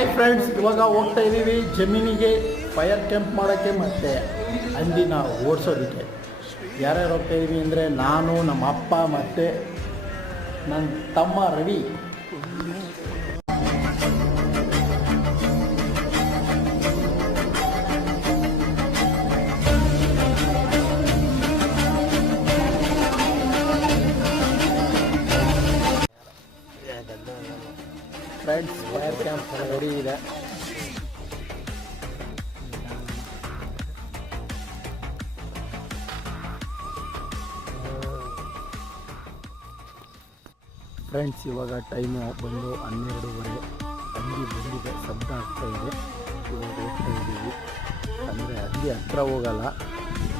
Hi friends ಇವಾಗ ಹೋಗ್ತಾ ಇದ್ದೀವಿ ಜಮೀನಿಗೆ ಫೈರ್ ಕ್ಯಾಂಪ್ ಮಾಡೋಕ್ಕೆ ಮತ್ತು ಹಂದಿನ ಓಡಿಸೋದಕ್ಕೆ. ಯಾರ್ಯಾರು ಹೋಗ್ತಾ ಇದ್ದೀವಿ ಅಂದರೆ ನಾನು ನಮ್ಮ ಅಪ್ಪ ಮತ್ತು ನನ್ನ ತಮ್ಮ Ravi. Friends fire camp ready ಇದೆ ಫ್ರೆಂಡ್ಸ್ ಇವಾಗ ಟೈಮು ಬಂದು ಹನ್ನೆರಡೂವರೆ. ಅಲ್ಲಿ ಬಂದಿದೆ, ಶಬ್ದ ಆಗ್ತಾ ಇದೆ. ಇವಾಗ ಹೋಗ್ತಾ ಇದ್ದೀವಿ. ಅಂದರೆ ಅಲ್ಲಿ ಹತ್ರ ಹೋಗಲ್ಲ.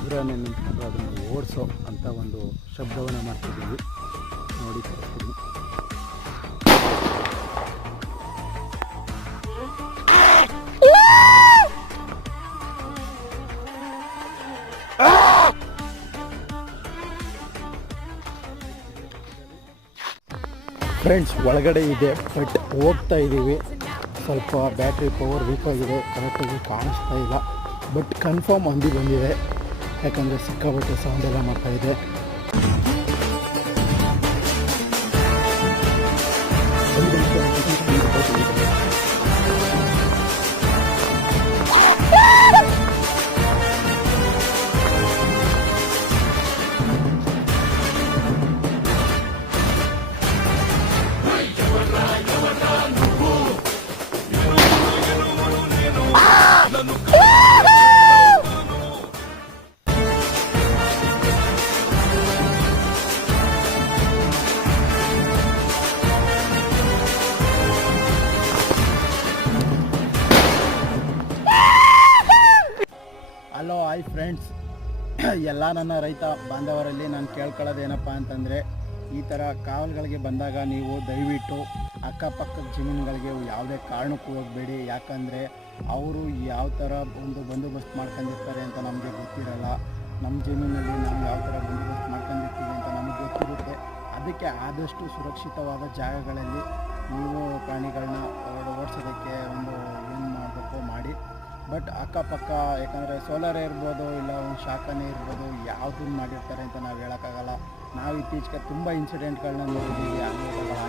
ದೂರನೇ ನಿಂತ್ಕೊಂಡು ಅದನ್ನು ಓಡಿಸೋ ಅಂತ ಒಂದು ಶಬ್ದವನ್ನು ಮಾಡ್ತಿದ್ದೀವಿ. ನೋಡಿ ಫ್ರೆಂಡ್ಸ್ ಒಳಗಡೆ ಇದೆ ಬಟ್ ಹೋಗ್ತಾ ಇದ್ದೀವಿ ಸ್ವಲ್ಪ ಬ್ಯಾಟ್ರಿ ಪವರ್ ವೀಕ್ ಆಗಿದೆ ಕರೆಕ್ಟಾಗಿ ಕಾಣಿಸ್ತಾ ಇಲ್ಲ. ಬಟ್ ಕನ್ಫರ್ಮ್ ಅಂದಿ ಬಂದಿದೆ. ಯಾಕಂದರೆ ಸಿಕ್ಕಾಬಟ್ಟೆ ಸೌಂಡ್ ಎಲ್ಲ ಹಾಯ್ ಫ್ರೆಂಡ್ಸ್. ಎಲ್ಲ ನನ್ನ ರೈತ ಬಾಂಧವರಲ್ಲಿ ನಾನು ಕೇಳ್ಕೊಳ್ಳೋದೇನಪ್ಪ ಅಂತಂದರೆ, ಈ ಥರ ಕಾವಲುಗಳಿಗೆ ಬಂದಾಗ ನೀವು ದಯವಿಟ್ಟು ಅಕ್ಕಪಕ್ಕದ ಜಮೀನುಗಳಿಗೆ ಯಾವುದೇ ಕಾರಣಕ್ಕೂ ಹೋಗಬೇಡಿ. ಯಾಕಂದರೆ ಅವರು ಯಾವ ಥರ ಒಂದು ಬಂದೋಬಸ್ತ್ ಮಾಡ್ಕೊಂಡಿರ್ತಾರೆ ಅಂತ ನಮಗೆ ಗೊತ್ತಿರಲ್ಲ. ನಮ್ಮ ಜಮೀನಲ್ಲಿ ನಾವು ಯಾವ ಥರ ಬಂದೋಬಸ್ತ್ ಮಾಡ್ಕೊಂಡಿರ್ತೀವಿ ಅಂತ ನಮಗೆ ಗೊತ್ತಿರುತ್ತೆ. ಅದಕ್ಕೆ ಆದಷ್ಟು ಸುರಕ್ಷಿತವಾದ ಜಾಗಗಳಲ್ಲಿ ನೀವು ಪ್ರಾಣಿಗಳನ್ನ ಬಟ್ ಅಕ್ಕಪಕ್ಕ, ಯಾಕಂದರೆ ಸೋಲಾರ್ ಇರ್ಬೋದು ಇಲ್ಲ ಒಂದು ಶಾಖನೇ ಇರ್ಬೋದು ಯಾವುದನ್ನು ಮಾಡಿರ್ತಾರೆ ಅಂತ ನಾವು ಹೇಳೋಕ್ಕಾಗಲ್ಲ. ನಾವು ಇತ್ತೀಚೆಗೆ ತುಂಬ ಇನ್ಸಿಡೆಂಟ್ಗಳನ್ನ ನೋಡಿದ್ದೀವಿ ಅನುಭವಗಳು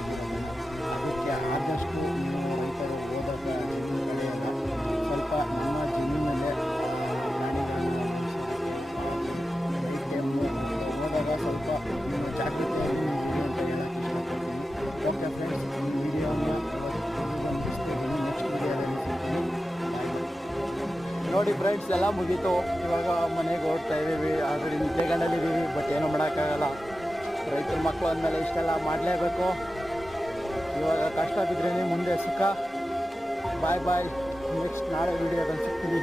ನೋಡಿ ಫ್ರೆಂಡ್ಸ್ ಎಲ್ಲ ಮುಗೀತು. ಇವಾಗ ಮನೆಗೆ ಹೋಗ್ತಾ ಇದ್ದೀವಿ. ಆದರೆ ನಿದ್ದೆಗಂಡಲ್ಲಿದ್ದೀವಿ ಬಟ್ ಏನೂ ಮಾಡೋಕ್ಕಾಗಲ್ಲ. ರೈತರ ಮಕ್ಕಳು ಅಂದಮೇಲೆ ಇಷ್ಟೆಲ್ಲ ಮಾಡಲೇಬೇಕು. ಇವಾಗ ಕಷ್ಟ ಬಿದ್ರೇ ಮುಂದೆ ಸುಖ. ಬಾಯ್ ಬಾಯ್ ನೆಕ್ಸ್ಟ್ ನಾಳೆ ವೀಡಿಯೋದಲ್ಲಿ ಸಿಗ್ತೀವಿ